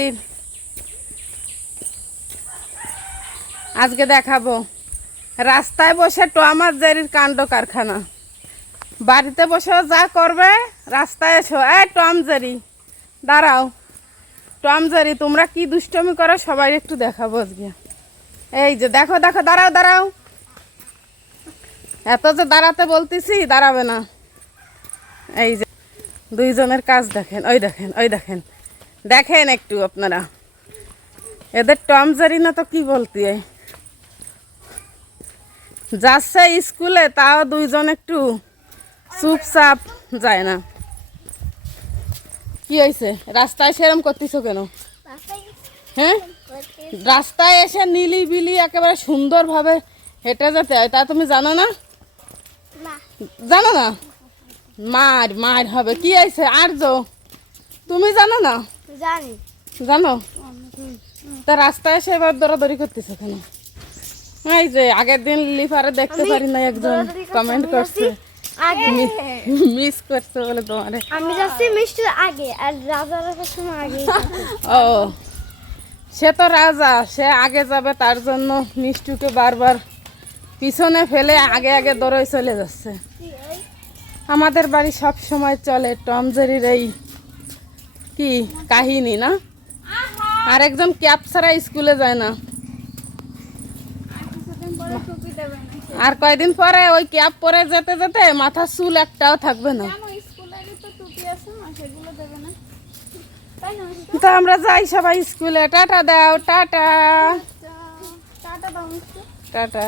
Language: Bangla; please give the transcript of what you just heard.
জেরির আজকে দেখাবো রাস্তায় বসে টম আর জেরির কাণ্ড কারখানা। বাড়িতে বসেও যা করবে রাস্তায় এসো। এই টম জেরি দাঁড়াও, টম জেরি তোমরা কি দুষ্টমি করো সবাই একটু দেখাবো আজকে। এই যে দেখো দেখো, দাঁড়াও দাঁড়াও, এত যে দাঁড়াতে বলতেছি দাঁড়াবে না। এই যে দুইজনের কাজ দেখেন, ওই দেখেন ওই দেখেন, দেখেন একটু আপনারা এদের টম জেরি না তো কি বলতে যাচ্ছে স্কুলে, তাও দুইজন একটু চুপচাপ যায় না। কি হয়েছে রাস্তায় সেরম করতেছো কেন? হ্যাঁ, রাস্তায় এসে নীলি বিলি একেবারে সুন্দরভাবে হেঁটে যেতে হয়, তা তুমি জানো না? জানো না? মার মার হবে। কি হয়েছে আর তুমি জানো না? জানো তা রাস্তায় এসে এবার দৌড়াদৌড়ি করতেছো কেন? এই যে আগের দিন লিফারে দেখতে পারি না, একজন কমেন্ট করছে মিস করছে বলে তোমারে। আমি যাচ্ছি মিষ্টি আগে আর রাজার সময় আগে। ও সে তো রাজা, সে আগে যাবে তার জন্য মিষ্টুকে বারবার পিছনে ফেলে আগে আগে দৌড়ে চলে যাচ্ছে। আমাদের বাড়ি সব সময় চলে টম জেরির এই কি কাহিনী না। আরেকজন ক্যাপ ছাড়া স্কুলে যায় না। আর কয়দিন পরে ওই ক্যাপ পরে যেতে যেতে মাথার চুল একটাও থাকবে না। তো আমরা যাই সবাই স্কুলে। টাটা দাও, টাটা টাটা।